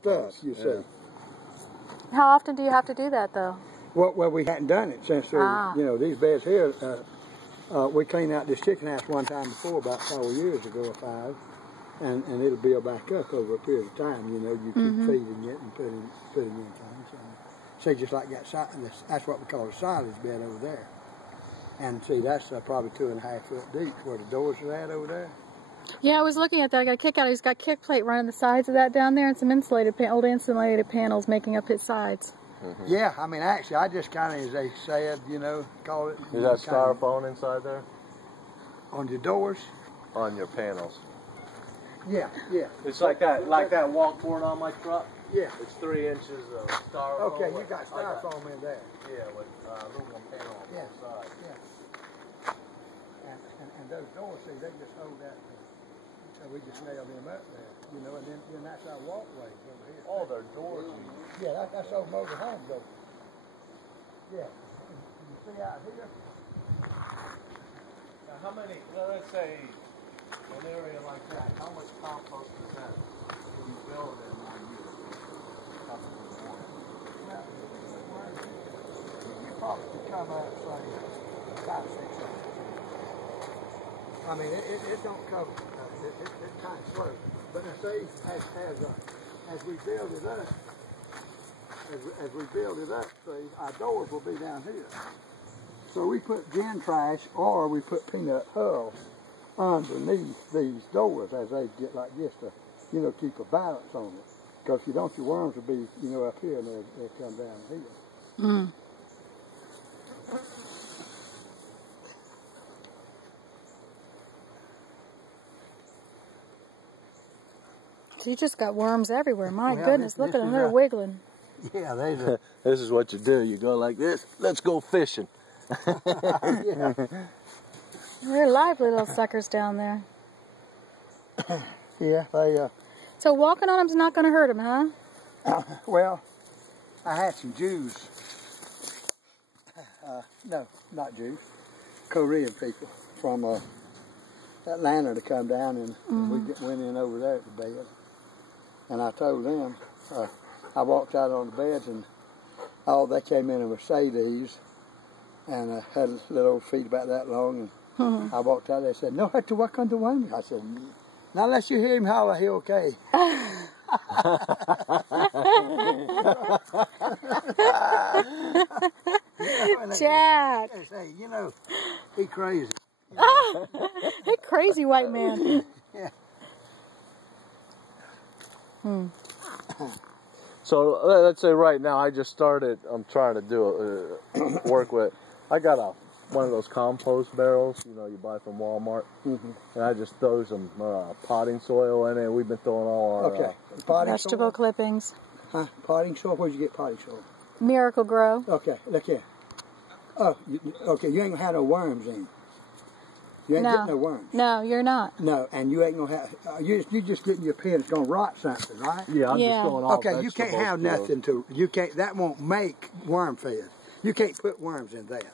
stuff, you see. How often do you have to do that, though? Well, we hadn't done it since, you know, these beds here. We cleaned out this chicken house one time before, about 4 years ago or 5, and it'll build back up over a period of time. You know, you keep feeding it and putting in things. And see, just like that, that's what we call a silage bed over there. And see, that's probably 2.5 foot deep where the doors are at over there. Yeah, I was looking at that. I got a kick out. He's got kick plate running the sides of that down there, and some old insulated panels making up his sides. Yeah, I mean, actually, I just kind of, as they said, you know, call it. Is that styrofoam inside there? On your doors? On your panels. Yeah, yeah. It's like that walk-board on my truck? Yeah. It's 3 inches of styrofoam. Okay, you got styrofoam in there. Yeah, with aluminum panel on both sides. Yeah. And those doors, see, they just hold that. So we just nailed them up there, you know, and then that's our walkways over here. Oh, they're doors. Yeah, that's old motor home door. Yeah. You see out here? Now, how many, well, let's say, an area like that, how much compost is that when you build it in 1 year? Well, you probably could come up, say, 5, 6 hours. I mean, it don't cover, it's kind of slow. But I say, as we build it up, see, our doors will be down here. So we put gin trash or we put peanut hulls underneath these doors as they get like this to, you know, keep a balance on it. Because if you don't, your worms will be, you know, up here and they'll come down here. So you just got worms everywhere. My goodness, look at them. They're wiggling. Yeah, they This is what you do. You go like this. Let's go fishing. Yeah. They're lively little suckers down there. Yeah, they... So walking on them's not going to hurt them, huh? Well, I had some Jews. No, not Jews. Korean people from Atlanta to come down, and we went in over there at the bed. And I told them, I walked out on the beds, and they came in a Mercedes, and had little old feet about that long, and I walked out, they said, "No, have to walk on the one." I said, "Not unless you hear him holler, he okay." Jack! They say, you know, he crazy. Hey, crazy white man. Yeah. So let's say right now I just started. I'm trying to do work with. I got one of those compost barrels, you know, you buy from Walmart, and I just throw some potting soil in it. We've been throwing all our vegetable clippings. Huh? Potting soil? Where'd you get potting soil? Miracle Grow. Okay, look here. Oh, okay. You ain't gonna have no worms in. You ain't getting no worms. No, you're not. No, and you ain't gonna have. You just getting your pen. It's gonna rot something, right? Yeah, I'm just throwing all. Okay, you can't have nothing to. You can't. That won't make worm fed. You can't put worms in that.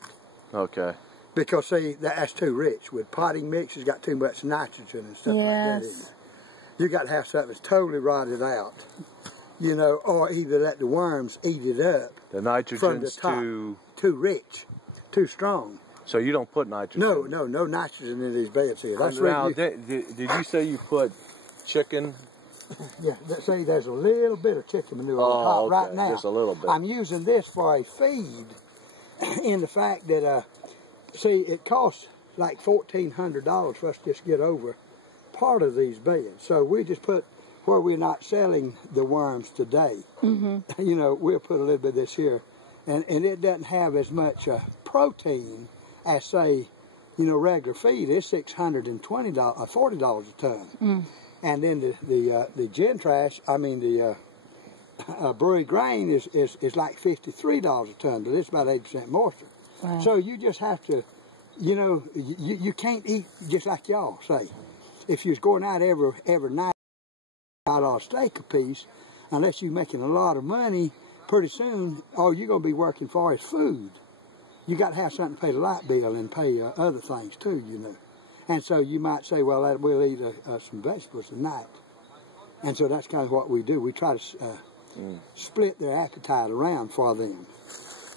Okay. Because see, that's too rich. With potting mix, it's got too much nitrogen and stuff like that in there. You got to have something that's totally rotted out. You know, or either let the worms eat it up. The nitrogen's too rich, too strong. So you don't put nitrogen? No nitrogen in these beds here. That's now, did you say you put chicken? Yeah, see, there's a little bit of chicken manure on top right now. Just a little bit. I'm using this for a feed in the fact that, see, it costs like $1,400 for us to just get over part of these beds. So we just put, where we're not selling the worms today, you know, we'll put a little bit of this here. And it doesn't have as much protein as, say, you know, regular feed. It's $620, $40 a ton. And then the gin trash, I mean the brewery grain is like $53 a ton, but it's about 8% moisture. Wow. So you just have to, you know, you can't eat just like y'all say. If you was going out every night, $5 steak a piece, unless you're making a lot of money, pretty soon all you're going to be working for is food. You got to have something to pay the light bill and pay other things too, you know. And so you might say, well, we'll eat some vegetables tonight. And so that's kind of what we do. We try to split their appetite around for them.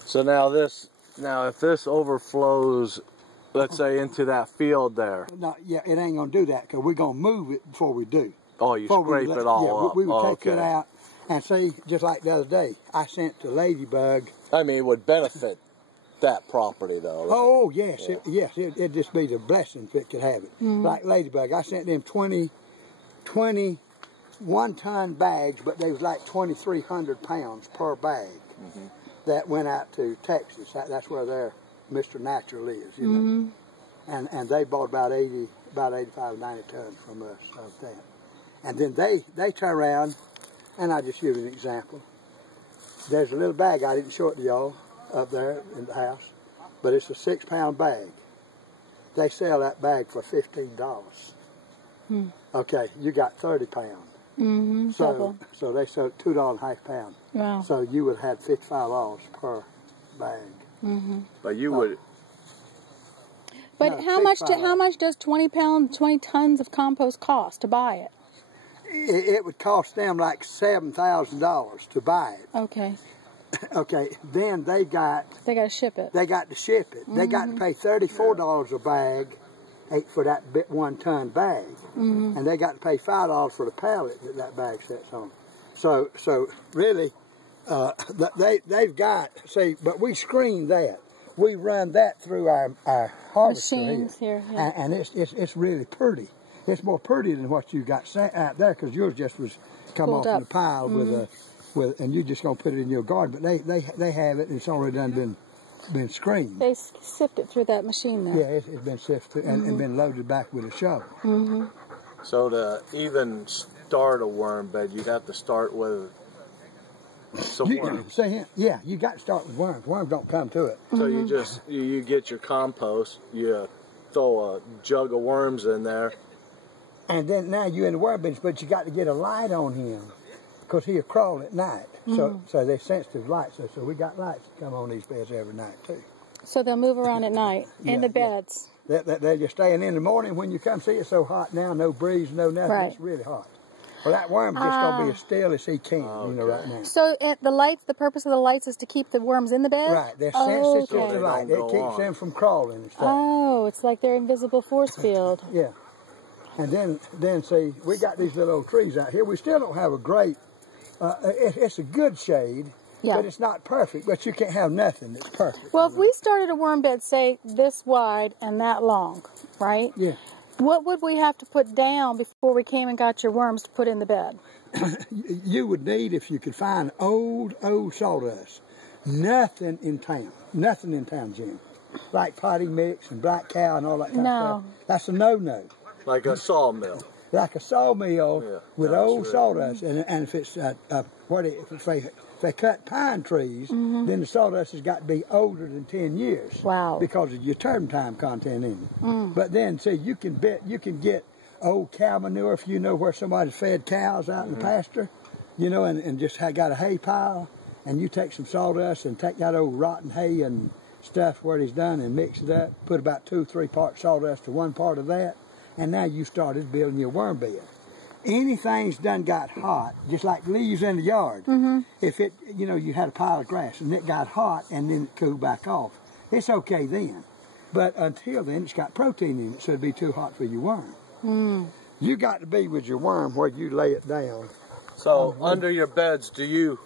So now if this overflows, let's say into that field there. No, yeah, it ain't gonna do that because we're gonna move it before we do. Oh, you scrape it all up. We would take okay. it out and see, just like the other day, I sent the ladybug. I mean, it would benefit that property though. Right? Oh yes, yeah. It'd just be the blessing if it could have it. Like ladybug, I sent them 20 one-ton bags, but they was like 2,300 pounds per bag. That went out to Texas. That's where their Mr. Natural is, you know. And they bought about 85, 90 tons from us of that. And then they turn around, and I'll just give you an example. There's a little bag, I didn't show it to y'all, up there in the house, but it's a 6-pound bag. They sell that bag for $15. Okay, you got 30 pounds. So they sell $2.50 pound. Wow. So you would have $55 per bag. But you would. But how much does 20 tons of compost cost to buy it? It would cost them like $7,000 to buy it. Okay. Okay, then they got to ship it. They got to ship it. They got to pay $34 a bag for that 1-ton bag, and they got to pay $5 for the pallet that bag sits on. So really, they've got but we screen that. We run that through our harvester machines here, yeah. and it's really pretty. It's more pretty than what you got out there because yours just was come pulled off up in a pile and you just gonna put it in your garden. But they have it and it's already been screened. They sift it through that machine there. Yeah, it's been sifted and been loaded back with a shovel. So to even start a worm bed, you'd have to start with some worms. Yeah, you got to start with worms. Worms don't come to it. So you get your compost, you throw a jug of worms in there. And then now you're in the worm bench, but you got to get a light on him because he'll crawl at night. So they're sensitive lights. So we got lights that come on these beds every night too. So they'll move around at night in the beds. They're just staying in the morning when you come see it. So hot now, no breeze, no nothing. Right. It's really hot. Well, that worm's just gonna be as still as he can, right now. So the purpose of the lights is to keep the worms in the bed? Right, they're sensitive to the light. It keeps them from crawling and stuff. Oh, it's like their invisible force field. Yeah. And then see, we got these little old trees out here. We still don't have a great, it's a good shade, but it's not perfect. But you can't have nothing that's perfect. Well, if we started a worm bed, say, this wide and that long, right? Yeah. What would we have to put down before we came and got your worms to put in the bed? You would need, if you could find old sawdust, nothing in town, Jim. Like potting mix and black cow and all that kind of stuff. That's a no-no. Like a sawmill. Like a sawmill with old sawdust. And if it's, if they cut pine trees, then the sawdust has got to be older than 10 years. Wow. Because of your turpentine content in it. But then, see, you can get old cow manure if you know where somebody's fed cows out in the pasture, you know, and just got a hay pile, and you take some sawdust and take that old rotten hay and stuff where it's done and mix it up, put about 2 or 3 parts sawdust to 1 part of that, and now you started building your worm bed. Anything's done got hot, just like leaves in the yard. If it, you had a pile of grass and it got hot and then it cooled back off, it's okay then. But until then, it's got protein in it, so it'd be too hot for your worm. You got to be with your worm where you lay it down. So under your beds, do you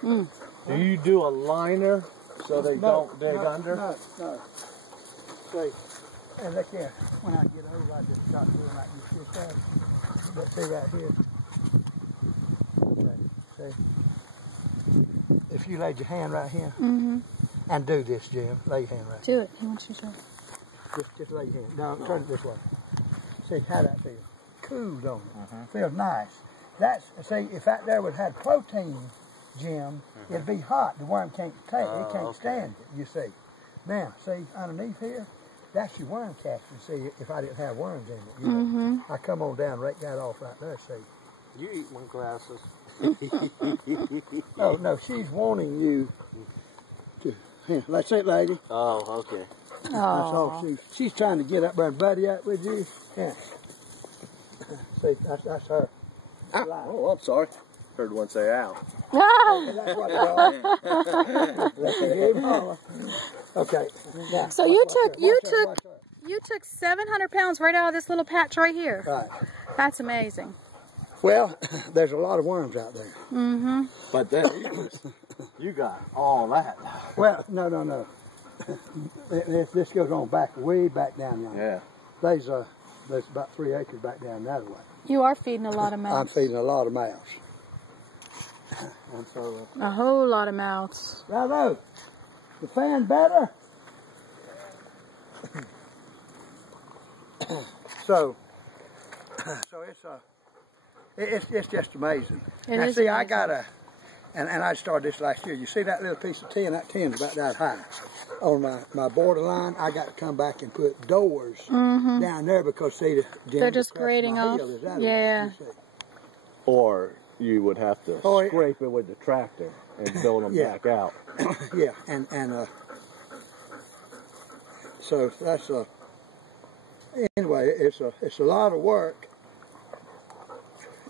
do a liner so they don't dig under? No. See, and look here, when I get old, I just start doing like you just said. But see right here. See? If you laid your hand right here, and do this, Jim. Lay your hand right here. Do it. He wants you to. Just lay your hand. No, turn it this way. See how that feels. Cool, don't it? Feels nice. See, if that there would have protein, Jim, it'd be hot. The worm can't take it. It can't stand it, you see. Now, see, underneath here, that's your worm catcher. See, if I didn't have worms in it, you know. I come on down, rake that off right there, see. You eat my glasses. Oh, no, she's wanting you to, here, that's it, lady. Oh, okay. That's all she's trying to get up there and buddy up with you. Yeah. See, that's her. Oh, I'm sorry. Heard one say ow. That's what it was. Okay. Now, So you took 700 pounds right out of this little patch right here. Right. That's amazing. Well, there's a lot of worms out there. Mm-hmm. But then you got all that. Well, no. This goes on way back down yonder. Yeah. There's about 3 acres back down the other way. You are feeding a lot of mouths. I'm feeding a lot of mouths. And so, a whole lot of mouths. righto. The fan better. So it's just amazing. It now is see, amazing. I got and I started this last year. You see that little piece of tin? That tin's about that high. On my borderline, I got to come back and put doors down there because see, they're just grading off. Yeah. Or you would have to scrape it with the tractor and build them back out. Yeah, and so that's anyway. It's a lot of work,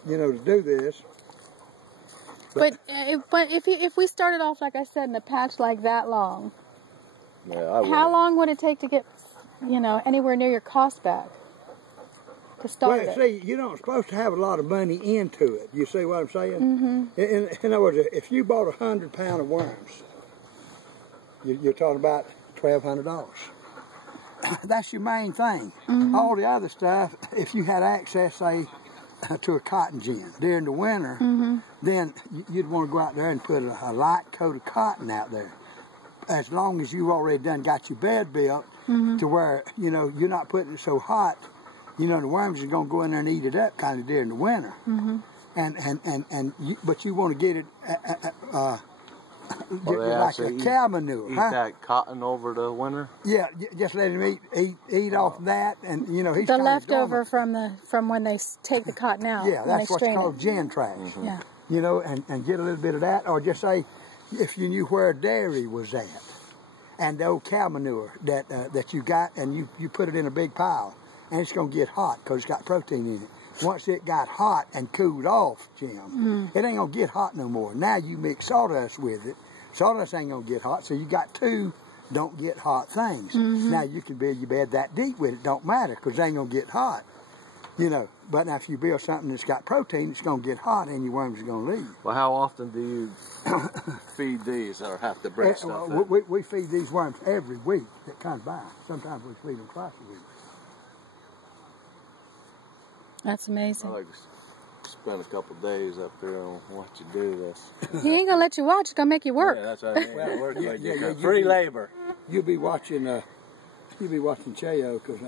to do this. But if we started off, like I said, in a patch like that long, how long would it take to get, anywhere near your cost back to start it? Well, see, you're not supposed to have a lot of money into it. You see what I'm saying? In other words, if you bought 100 pounds of worms, you're talking about $1,200. That's your main thing. All the other stuff, if you had access, say, to a cotton gin during the winter, then you'd want to go out there and put a light coat of cotton out there. As long as you've already got your bed built to where, you're not putting it so hot, the worms are going to go in there and eat it up kind of during the winter. But you want to get it like a cow manure. Eat that cotton over the winter? Yeah, just let him eat off that, and he's the leftover from when they take the cotton out. Yeah, that's what's called gin trash. Yeah. And get a little bit of that, or just say if you knew where a dairy was at, and the old cow manure that you got, and you put it in a big pile, and it's going to get hot because it's got protein in it. Once it got hot and cooled off, Jim, it ain't going to get hot no more. Now you mix sawdust with it. Sawdust ain't going to get hot, so you got two don't get hot things. Now you can build your bed that deep with it. Don't matter because it ain't going to get hot. But now if you build something that's got protein, it's going to get hot and your worms are going to leave. Well, how often do you feed these or have to bring stuff in? We feed these worms every week that comes by. Sometimes we feed them twice a week. That's amazing. I like to spend a couple days up there and watch you do this. He ain't gonna let you watch. It's gonna make you work. Yeah, that's what I mean. Work free labor. You'll be watching Cheo because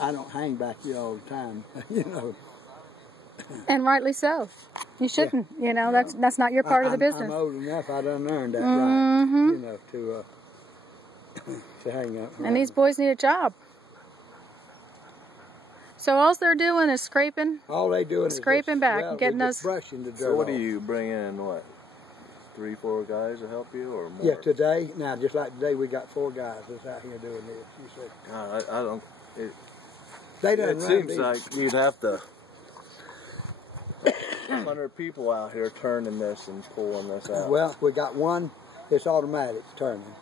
I don't hang back here all the time. And rightly so. You shouldn't. That's not your part of the business. I'm old enough. I done earned that right. To hang up. And these boys need a job. So all they're doing is scraping. All they doing is scraping back and getting those. Brushing the dirt. So what do you bring in? What, 3, 4 guys to help you, or more? Yeah, today. Now, just like today, we got 4 guys that's out here doing this. You see. I don't. It seems like you'd have to 100 people out here turning this and pulling this out. Well, we got one that's automatic turning.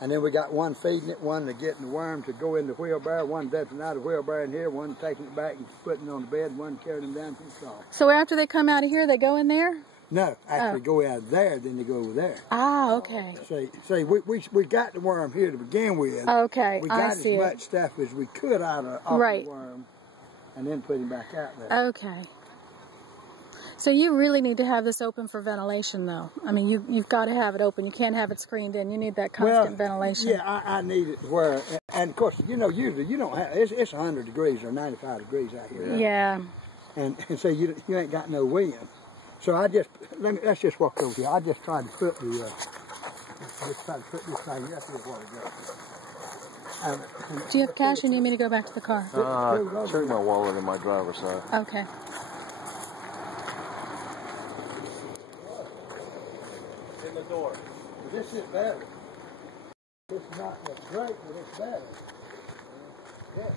And then we got one feeding it, one to getting the worm to go in the wheelbarrow, one dumping out of the wheelbarrow in here, one taking it back and putting it on the bed, one carrying them down to the saw. So after they come out of here, they go in there? No, after they go out of there, then they go over there. Ah, okay. See, we got the worm here to begin with. Okay, we got as much stuff as we could out of the worm, and then put him back out there. Okay. So you really need to have this open for ventilation, though. I mean, you've got to have it open. You can't have it screened in. You need that constant ventilation. Yeah, I need it where, and of course, usually you don't have, it's 100 degrees or 95 degrees out here. Yeah. And so you ain't got no wind. So let's just walk over here. I just tried to put the, this thing up here where it goes. Do you have cash or you need me to go back to the car? Check my wallet in my driver's side. Okay. In the door. This is better. It's not great, but it's better. Yeah.